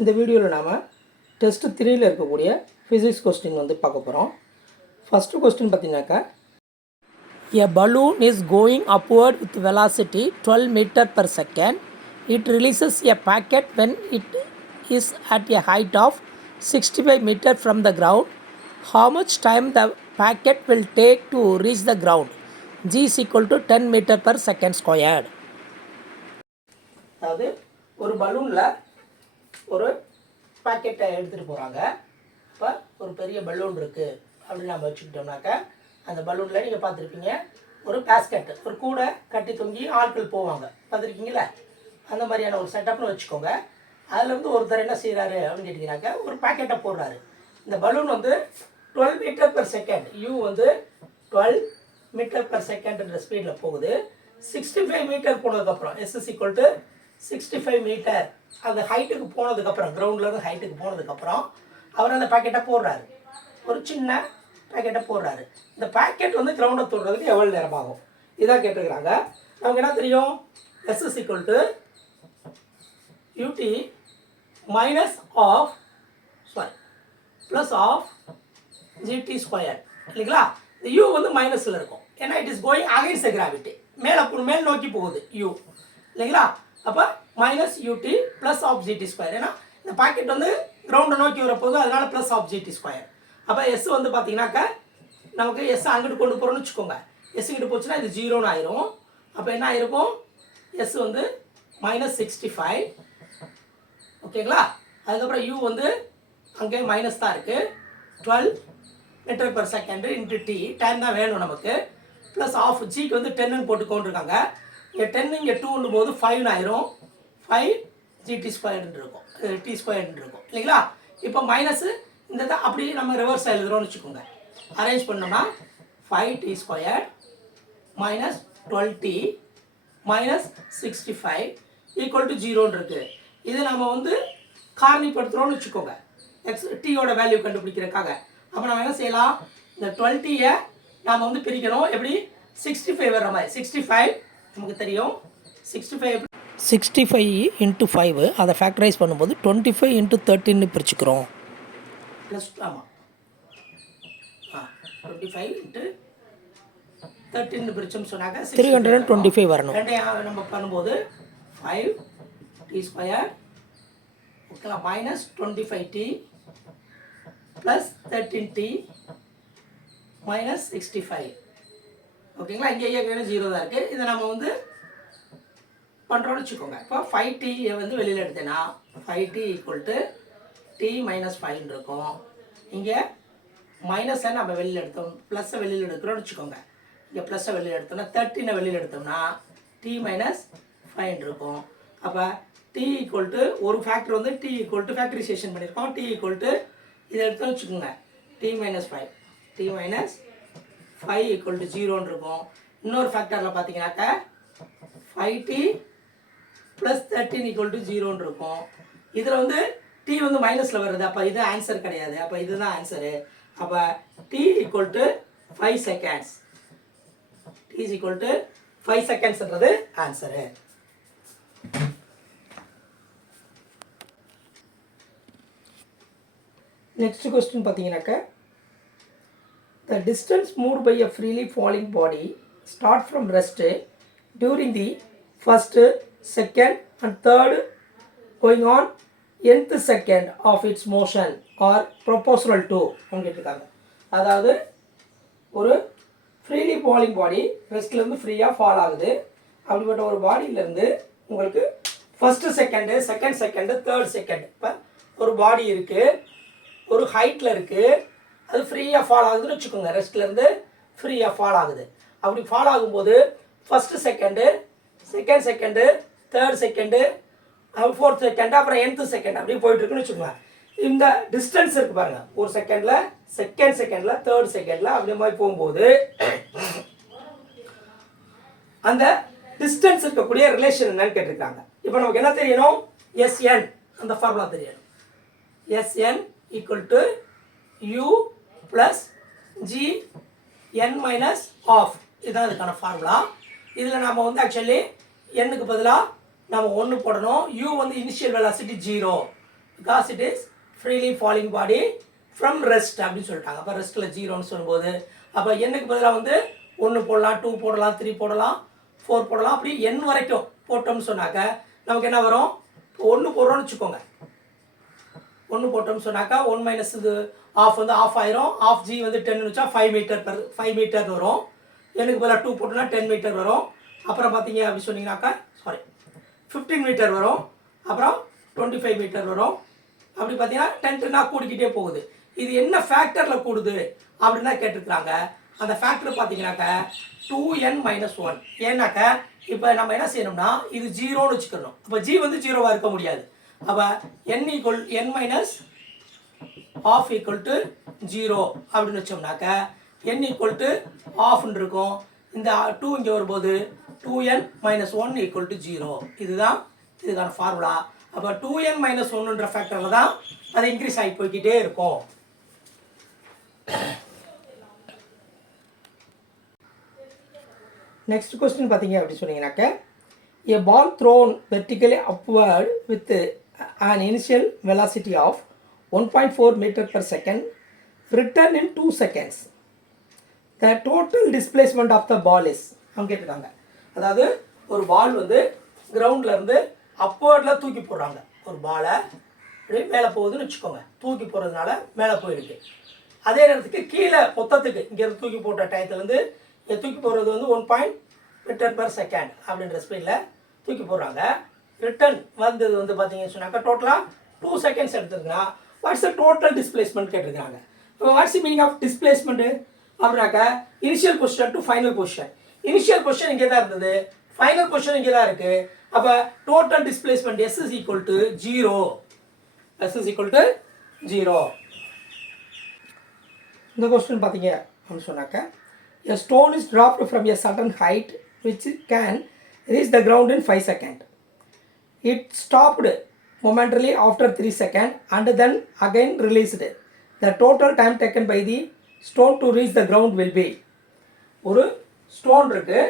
இந்த வீடியோவில் நாம் டெஸ்ட் 3ல் இருக்கக்கூடிய ஃபிசிக்ஸ் கொஸ்டின் வந்து பார்க்க போகிறோம். ஃபஸ்ட்டு கொஸ்டின் பார்த்தீங்கன்னாக்கா, a balloon is going upward with velocity 12 meter per second. It releases a packet when it is at a height of 65 meter from the ground. How much time the packet will take to reach the ground? G is equal to 10 meter per second squared. அதாவது ஒரு பலூனில் ஒரு பாக்கெட்டை எடுத்துகிட்டு போகிறாங்க. இப்போ ஒரு பெரிய balloon இருக்குது அப்படின்னு நம்ம வச்சுக்கிட்டோம்னாக்கா, அந்த பலூனில் நீங்கள் பார்த்துருப்பீங்க ஒரு பேஸ்கெட்டு, ஒரு கூடை கட்டி தொங்கி ஆட்கள் போவாங்க, பார்த்துருக்கீங்களா? அந்த மாதிரியான ஒரு செட்டப்னு வச்சுக்கோங்க. அதில் வந்து ஒருத்தர் என்ன செய்கிறாரு அப்படின்னு கேட்டிங்கனாக்கா, ஒரு பாக்கெட்டை போடுறாரு. இந்த பலூன் வந்து 12 மீட்டர் பெர் செகண்ட், யூ வந்து 12 மீட்டர் பெர் செகண்ட்ன்ற ஸ்பீடில் போகுது. 65 மீட்டர் போனதுக்கப்புறம் S is equal to 65 metre அந்த ஹைட்டுக்கு போனதுக்கப்புறம், கிரவுண்ட்லேருந்து ஹைட்டுக்கு போனதுக்கப்புறம் அவர் அந்த பாக்கெட்டை போடுறாரு. ஒரு சின்ன பாக்கெட்டை போடுறாரு. இந்த பாக்கெட் வந்து கிரவுண்டை தொடுறதுக்கு எவ்வளோ நேரம் ஆகும் இதான் கேட்டுருக்குறாங்க. நமக்கு என்ன தெரியும்? S is equal to ut minus of plus of gt square, இல்லைங்களா? இந்த யூ வந்து மைனஸில் இருக்கும், ஏன்னா it is going against gravity, மேல் நோக்கி போகுது யூ, இல்லைங்களா? அப்போ minus ut plus of gt square, ஏன்னா இந்த பாக்கெட் வந்து கிரவுண்டை நோக்கி வரப்போகுது, அதனால ப்ளஸ் ஆஃப் ஜிடி ஸ்கொயர். அப்போ எஸ் வந்து பார்த்தீங்கன்னாக்கா, நமக்கு எஸ் அங்கிட்டு கொண்டு போகிறோன்னு வச்சுக்கோங்க. எஸ் கிட்ட போச்சுன்னா இது 0ன்னு ஆயிரும். அப்போ என்ன ஆயிருக்கும்? எஸ் வந்து மைனஸ் 65, ஓகேங்களா? அதுக்கப்புறம் யூ வந்து அங்கே மைனஸ் தான் இருக்குது, 12 metre per second into T, time தான் வேணும் நமக்கு. ப்ளஸ் ஆஃப் ஜிக்கு வந்து 10ன்னு போட்டுக்கோன்னு இருக்காங்க. இங்கே 10 இங்கே 2ன்னும் போது 5 ஆயிரும், 5 ஜிடி ஸ்கொயர்னு இருக்கும், டி ஸ்கொயர்னு இருக்கும், இல்லைங்களா? இப்போ மைனஸு இந்த தான் அப்படியே நம்ம ரிவர்ஸ் எழுதுகிறோம்னு வச்சுக்கோங்க. அரேஞ்ச் பண்ணோம்னா 5t square minus 12t minus 65 equal to 0ன்னு இருக்குது. இது நம்ம வந்து காரணிப்படுத்துகிறோம்னு வச்சுக்கோங்க, எக்ஸ் டீயோட வேல்யூ கண்டுபிடிக்கிறதுக்காக. அப்போ நம்ம என்ன செய்யலாம்? இந்த 12t நாம் வந்து பிரிக்கணும். எப்படி? 65 வர்ற மாதிரி. 65 நமக்கு தெரியும், 65 இன்ட்டு 5 அதை ஃபேக்டரைஸ் பண்ணும்போது 25 இன்ட்டு 13 பிரிச்சுக்கிறோம். ப்ளஸ் ஆமாம் 25 இன்ட்டு 13 பிரிச்சோம்னு சொன்னாக்க 325 வரணும். ரெண்டையும் நம்ம பண்ணும்போது 5t ஸ்கொயர், ஓகேங்களா, minus 25t plus 13t minus 65, ஓகேங்களா? இங்கே 0 தான் இருக்குது. இதை நம்ம வந்து பண்ணுறோன்னு வச்சுக்கோங்க. இப்போ 5t வந்து வெளியில் எடுத்தேன்னா 5t equal to t minus 5 இருக்கும். இங்கே மைனஸை நம்ம வெளியில் எடுத்தோம், ப்ளஸ்ஸை வெளியில் எடுக்கிறோன்னு வச்சுக்கோங்க. இங்கே ப்ளஸ்ஸை வெளியில் எடுத்தோம்னா 13 வெளியில் எடுத்தோம்னா t மைனஸ் 5 இருக்கும். அப்போ t ஈக்குவல் டு ஒரு ஃபேக்டர் வந்து t ஈக்குவல் டு ஃபேக்டரைசேஷன் பண்ணியிருக்கோம். t ஈக்குவல் டு இதை எடுத்தோன்னு வச்சுக்கோங்க, t minus 5, t minus 5 equal to 0ன்னு இருக்கும். இன்னொரு ஃபேக்டரில் பார்த்தீங்கன்னாக்கா 5t ப்ளஸ் 13 ஈக்குவல் டு 0ன்னு இருக்கும். இதில் வந்து t வந்து மைனஸில் வருது, அப்போ இது ஆன்சர் கிடையாது, அப்போ இதுதான் ஆன்சரு. அப்போ t equal to 5 seconds, t is equal to 5 செகண்ட்ஸ்ன்றது ஆன்சரு. நெக்ஸ்ட் கொஸ்டின் பார்த்தீங்கன்னாக்கா, the distance moved by a freely falling body start from rest during the first, second and third going on nth second of its motion are proportional to கேட்டிருக்காங்க. அதாவது ஒரு freely falling பாடி ரெஸ்ட்லேருந்து ஃப்ரீயாக fall ஆகுது. அப்படிப்பட்ட ஒரு பாடியிலேருந்து உங்களுக்கு first second, second second, third second, இப்போ ஒரு பாடி இருக்குது, ஒரு ஹைட்டில் இருக்குது, அது ஃப்ரீயாக ஃபால் ஆகுதுன்னு வச்சுக்கோங்க. ரெஸ்ட்லேருந்து ஃப்ரீயாக ஃபால் ஆகுது. அப்படி ஃபால் ஆகும்போது first second, second second, third second, fourth second, அப்புறம் nth செகண்ட் அப்படியே போயிட்டுருக்குன்னு வச்சுக்கோங்க. இந்த டிஸ்டன்ஸ் இருக்குது பாருங்கள், ஒரு செகண்டில், செகண்ட் செகண்டில், தேர்ட் செகண்டில் அப்படி மாதிரி போகும்போது அந்த டிஸ்டன்ஸ் இருக்கக்கூடிய ரிலேஷன் என்னன்னு கேட்டிருக்காங்க. இப்போ நமக்கு என்ன தெரியணும்? SN, அந்த ஃபார்முலா தெரியணும். SN equal to U plus GN minus half, இதுதான் இதுக்கான ஃபார்முலா. இதில் நம்ம வந்து ஆக்சுவலி என்னுக்கு பதிலாக நம்ம 1 போடணும். U வந்து initial velocity 0, because it is freely falling body from rest அப்படின்னு சொல்லிட்டாங்க. அப்போ ரெஸ்ட்டில் ஜீரோன்னு சொல்லும்போது அப்போ எண்ணுக்கு பதிலாக வந்து 1 போடலாம், 2 போடலாம், 3 போடலாம், 4 போடலாம், அப்படி n வரைக்கும் போட்டோம்னு சொன்னாக்க நமக்கு என்ன வரும்? 1 போடுறோம்னு வச்சுக்கோங்க. 1 போட்டோம்னு சொன்னாக்கா 1 மைனஸ் இது ஆஃப் வந்து ஆஃப் ஆயிரும். ஆஃப் ஜி வந்து 10 வச்சா 5 மீட்டர் வரும். எனக்கு பதிலாக 2 போட்டோம்னா 10 மீட்டர் வரும். அப்புறம் பார்த்தீங்க அப்படி சொன்னீங்கன்னாக்கா 15 மீட்டர் வரும். அப்புறம் 25 மீட்டர் வரும். அப்படி பார்த்தீங்கன்னா 10 கூடிக்கிட்டே போகுது. இது என்ன ஃபேக்டரில் கூடுது அப்படின்னா கேட்டிருக்கிறாங்க. அந்த ஃபேக்டர் பார்த்தீங்கன்னாக்கா 2n-1. ஏன்னாக்க இப்போ நம்ம என்ன செய்யணும்னா இது ஜீரோன்னு வச்சுக்கணும். அப்போ ஜி வந்து ஜீரோவாக இருக்க முடியாது. அப்போ n=n-12 = 0 அப்படின்னு வச்சோம்னாக்க n=12 இருக்கும். இந்த 2 இங்கே வரும்போது 2n-1 = 0. இதுதான் இதுக்கான ஃபார்முலா. அப்போ 2n-1ன்ற ஃபேக்டரில் தான் அது இன்க்ரீஸ் ஆகி போய்கிட்டே இருக்கும். நெக்ஸ்ட் கொஸ்டின் பார்த்தீங்க அப்படி சொன்னீங்கன்னாக்க a ball thrown vertically upward with an initial velocity of 1.4 meter per second return in 2 seconds. The total displacement of the ball is அவங்க கேட்டிருக்காங்க. அதாவது ஒரு பால் வந்து கிரவுண்ட்லேருந்து அப்வர்டில் தூக்கி போடுறாங்க. ஒரு பாலை அப்படியே மேலே போகுதுன்னு வச்சுக்கோங்க. தூக்கி போடுறதுனால மேலே போயிருக்கு. அதே நேரத்துக்கு கீழே மொத்தத்துக்கு இங்கேருந்து தூக்கி போட்ட டயத்துலேருந்து தூக்கி போடுறது வந்து 1 மீட்டர் per செகண்ட் அப்படின்ற ஸ்பீடில் தூக்கி போடுறாங்க. ரிட்டர்ன் வந்தது வந்து பார்த்தீங்கன்னு சொன்னாக்கா டோட்டலாக 2 செகண்ட்ஸ் எடுத்துருக்குன்னா வாட்ஸ் த டோட்டல் டிஸ்பிளேஸ்மெண்ட் கேட்டிருக்காங்க. இப்போ what's the meaning of displacement அப்படின்னாக்கா initial position to final position. Initial position இங்கே தான் இருந்தது, ஃபைனல் பொசிஷன் இங்கே தான் இருக்குது. அப்போ total displacement S is equal to 0. S is equal to 0. இந்த கொஸ்டின் பார்த்தீங்க அப்படின்னு சொன்னாக்க a stone is dropped from a certain height which can reach the ground in 5 seconds. It stopped momentarily after 3 seconds and then again released. The total time taken by the stone to reach the ground will be. ஒரு stone இருக்குது,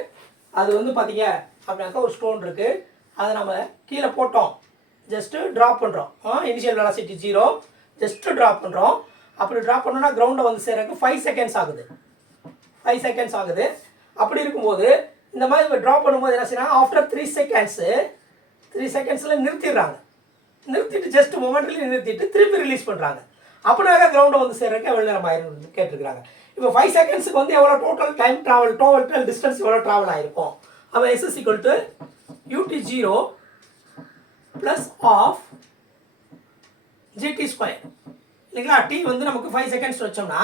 அது வந்து பார்த்தீங்க அப்படின்னாக்கா ஒரு stone இருக்குது, அதை நம்ம கீழே போட்டோம், ஜஸ்ட்டு ட்ராப் பண்ணுறோம். இனிஷியல் வெலாசிட்டி 0, ஜஸ்ட்டு ட்ராப் பண்ணுறோம். அப்படி ட்ராப் பண்ணோன்னா கிரவுண்டை வந்து சேரக்கு 5 செகண்ட்ஸ் ஆகுது. 5 செகண்ட்ஸ் ஆகுது. அப்படி இருக்கும்போது இந்த மாதிரி ட்ராப் பண்ணும்போது என்ன செய்யறாங்க, ஆஃப்டர் 3 செகண்ட்ஸில் நிறுத்திடுறாங்க. நிறுத்திட்டு ஜஸ்ட் மொமெண்ட்லி நிறுத்திட்டு திருப்பி ரிலீஸ் பண்ணுறாங்க. அப்படின்னாக்கா கிரவுண்டை வந்து சேர்றதுக்கு எவ்வளோ நேரம் ஆயிரும் கேட்டிருக்கிறாங்க. இப்போ 5 செகண்ட்ஸுக்கு வந்து எவ்வளோ டோட்டல் டிஸ்டன்ஸ் எவ்வளோ ட்ராவல் ஆகிருக்கும். அப்போ S is equal to ut0 + half gt² இல்லைங்களா. t வந்து நமக்கு 5 செகண்ட்ஸ் வச்சோம்னா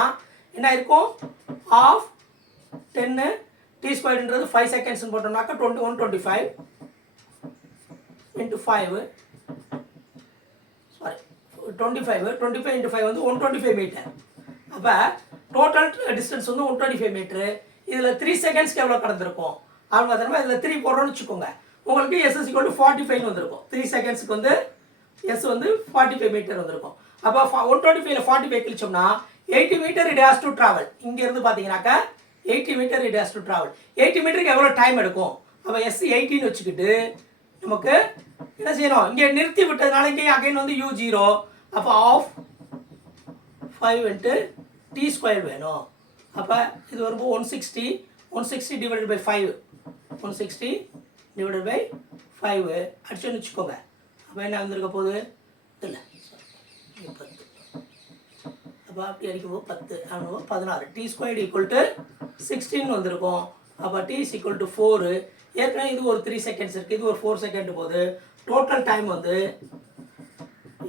என்ன இருக்கும், ஆஃப் 10 t²ன்றது 5 செகண்ட்ஸ்னு போட்டோம்னாக்கா 125 × 5 25 × 5 வந்து 125 மீட்டர். அப்போ டோட்டல் டிஸ்டன்ஸ் வந்து 125 மீட்ரு. இதில் 3 செகண்ட்ஸ்க்கு எவ்வளோ கடந்திருக்கும் அப்படின்னு பார்த்தோம்னா இதில் 3 போடுறோன்னு வச்சுக்கோங்க, உங்களுக்கு S is equal to 45 வந்திருக்கும். 3 செகண்ட்ஸுக்கு வந்து S வந்து 45 மீட்டர் வந்திருக்கும். அப்போ 125ல் 45 கழிச்சோம்னா 80 metre it has to travel. இங்கேருந்து பார்த்தீங்கன்னாக்கா 80 metre it has to travel. 80 மீட்டருக்கு எவ்வளோ டைம் எடுக்கும். அப்போ S 80ன்னு வச்சுக்கிட்டு நமக்கு என்ன செய்யணும், இங்கே நிறுத்தி விட்டதுனால இங்கே அகைன் வந்து u0. அப்போ ஆஃப் 5 × t² வேணும். அப்போ இது வரும்போது 160 டிவைடட் பை 5 அடிச்சுன்னு வச்சுக்கோங்க. அப்போ என்ன வந்திருக்க போகுது இல்லை 10. அப்போ அப்படி அடிக்கும்போது 10 ஆகும் 16. t² = 16 வந்திருக்கும். அப்போ t is equal to 4. ஏற்கனவே இது ஒரு 3 செகண்ட்ஸ் இருக்குது, இது ஒரு 4 செகண்ட் போகுது. டோட்டல் டைம் வந்து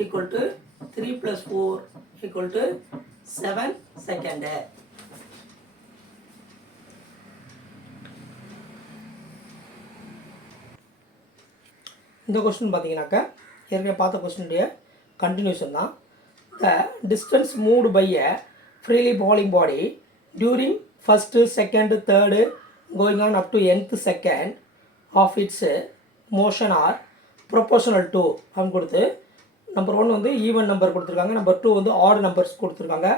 ஈக்குவல் டு 3 + 4 = 7 செகண்டு. இந்த கொஸ்டின் பார்த்தீங்கன்னாக்கா ஏற்கனவே பார்த்த கொஸ்டினுடைய கண்டினியூஷன் தான். The distance moved by a freely falling body during first, second, third going on up to nth second of its motion are proportional to அப்படின்னு கொடுத்து number 1 வந்து ஈவன் நம்பர் கொடுத்துருக்காங்க, நம்பர் 2 வந்து ஆட் நம்பர்ஸ் கொடுத்துருக்காங்க,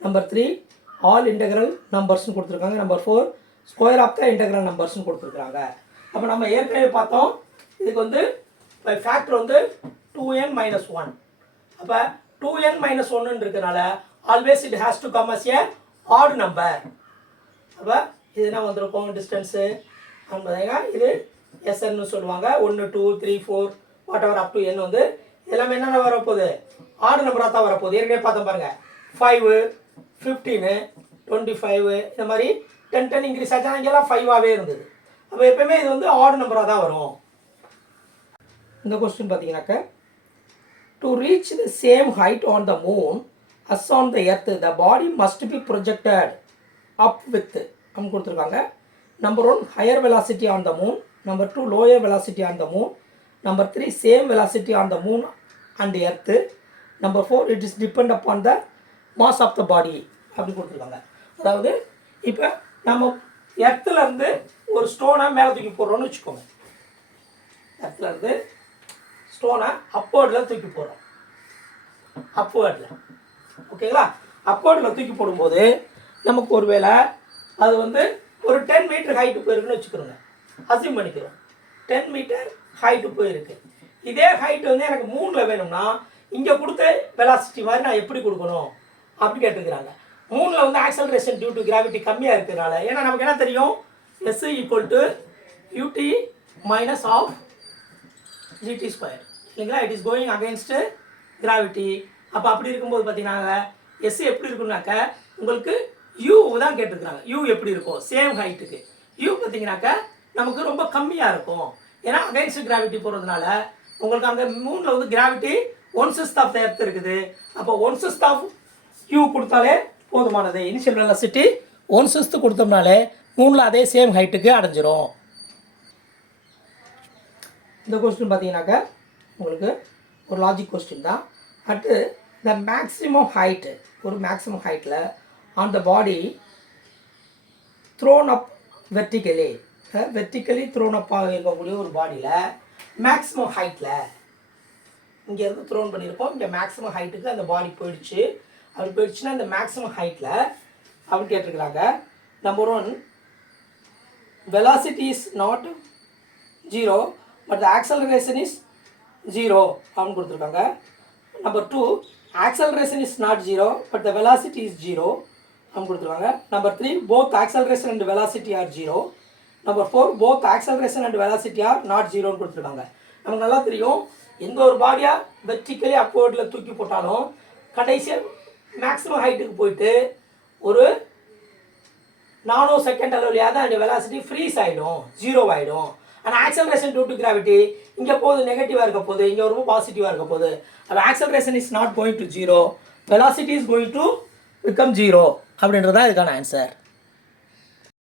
number 3 all integral நம்பர்ஸ்னு கொடுத்துருக்காங்க, number 4 square of the integral நம்பர்ஸ்னு கொடுத்துருக்காங்க. அப்போ நம்ம ஏற்கனவே பார்த்தோம் இதுக்கு வந்து ஃபேக்டர் வந்து 2n-1. அப்போ 2n minus 1 இருக்கிறனால always it has to come as a odd number. அப்போ இது என்ன வந்திருக்கும் டிஸ்டன்ஸு பார்த்தீங்கன்னா இது எஸ்என்னு சொல்லுவாங்க. 1 2 3 4 what ever up to n வந்து எல்லாமே என்னென்ன வரப்போகுது ஆட் நம்பராக தான் வரப்போகுது. ஏற்கனவே பார்த்தோம் பாருங்கள் 5 15 25 இந்த மாதிரி 10 10 இன்க்ரீஸ் ஆச்சா இங்கெல்லாம் 5ஆகவே இருந்தது. அப்போ எப்போயுமே இது வந்து ஆட் நம்பராக தான் வரும். இந்த கொஸ்டின் பார்த்தீங்கன்னாக்க to reach the same height on the moon as on the earth the body must be projected up with அப்படின்னு கொடுத்துருக்காங்க. Number 1 higher velocity on the moon, number 2 lower velocity on the moon, number 3 same velocity on the moon and earth, number 4 it is depend upon the mass of the body அப்படி கொடுத்துருக்காங்க. அதாவது இப்போ நம்ம எர்த்துலேருந்து ஒரு ஸ்டோனை மேலே தூக்கி போடுறோன்னு வச்சுக்கோங்க. எர்த்துலேருந்து ஸ்டோனை அப்போர்டில் தூக்கி போடுறோம். அப்போர்டில் ஓகேங்களா. அப்போர்டில் தூக்கி போடும்போது நமக்கு ஒரு வேளை அது வந்து ஒரு 10 மீட்டர் ஹைட்டு போயிருக்குன்னு வச்சுக்கிறோங்க. அசியூம் பண்ணிக்கிறோம் 10 மீட்டர் ஹைட்டு போயிருக்கு. இதே ஹைட்டு வந்து எனக்கு 3ல் வேணும்னா இங்கே கொடுத்த வெலாசிட்டி மாதிரி நான் எப்படி கொடுக்கணும் அப்படி கேட்டுக்கிறாங்க. 3ல் வந்து ஆக்சலரேஷன் டியூ டு கிராவிட்டி கம்மியாக இருக்கிறதுனால, ஏன்னா நமக்கு என்ன தெரியும் S equal to ut minus of gt square இல்லைங்களா. It is going against gravity. அப்போ அப்படி இருக்கும்போது பார்த்தீங்கன்னா S எப்படி இருக்குன்னாக்க உங்களுக்கு u தான் கேட்டுருக்குறாங்க. u எப்படி இருக்கும் சேம் ஹைட்டுக்கு u பார்த்தீங்கன்னாக்க நமக்கு ரொம்ப கம்மியாக இருக்கும். ஏன்னா அகெயின்ஸ்ட் கிராவிட்டி போகிறதுனால உங்களுக்கு அங்கே 3ல் வந்து கிராவிட்டி 1/6 ஆஃப் த எர்த் இருக்குது. அப்போ 1/6 ஆஃப் u கொடுத்தாலே போதுமானது. இனிஷியல் வெலாசிட்டி 1/6 கொடுத்தோம்னாலே 3ல் அதே சேம் ஹைட்டுக்கு அடைஞ்சிரும். இந்த கொஸ்டின் பார்த்தீங்கன்னாக்கா உங்களுக்கு ஒரு லாஜிக் கொஸ்டின் தான். அடுத்து த மேக்ஸிமம் ஹைட்டு, ஒரு மேக்ஸிமம் ஹைட்டில் on the body thrown up vertically thrown அப்பாக இருக்கக்கூடிய ஒரு பாடியில் மேக்ஸிமம் ஹைட்டில் இங்கேருந்து த்ரோன் பண்ணியிருப்போம். இங்கே மேக்ஸிமம் ஹைட்டுக்கு அந்த பாடி போயிடுச்சு. அப்படி போயிடுச்சுன்னா இந்த மேக்ஸிமம் ஹைட்டில் அப்படி கேட்டிருக்கிறாங்க. Number 1 velocity is not 0 but the acceleration is 0 அப்படின்னு கொடுத்துருக்காங்க. Number 2 acceleration is not 0 but the velocity is 0 அப்படின்னு கொடுத்துருக்காங்க. Number 3 both acceleration and velocity are 0. Number 4 both acceleration and velocity are not 0ன்னு கொடுத்துருக்காங்க. நமக்கு நல்லா தெரியும் எந்த ஒரு பாடியாக வெர்டிக்கலி அப்போர்டில் தூக்கி போட்டாலும் கடைசியாக மேக்ஸிமம் ஹைட்டுக்கு போயிட்டு ஒரு நானோ செகண்ட் அளவுலையாக தான் அந்த வெலாசிட்டி ஃப்ரீஸ் ஆகிடும், 0 ஆகிடும். ஆனால் ஆக்சலரேஷன் டியூ டு கிராவிட்டி இங்கே போகுது நெகட்டிவாக இருக்க போகுது, இங்கே ரொம்ப பாசிட்டிவாக இருக்க போகுது. அப்போ acceleration is not going to 0, velocity is going to become 0 அப்படின்றது தான் இதுக்கான ஆன்சர்.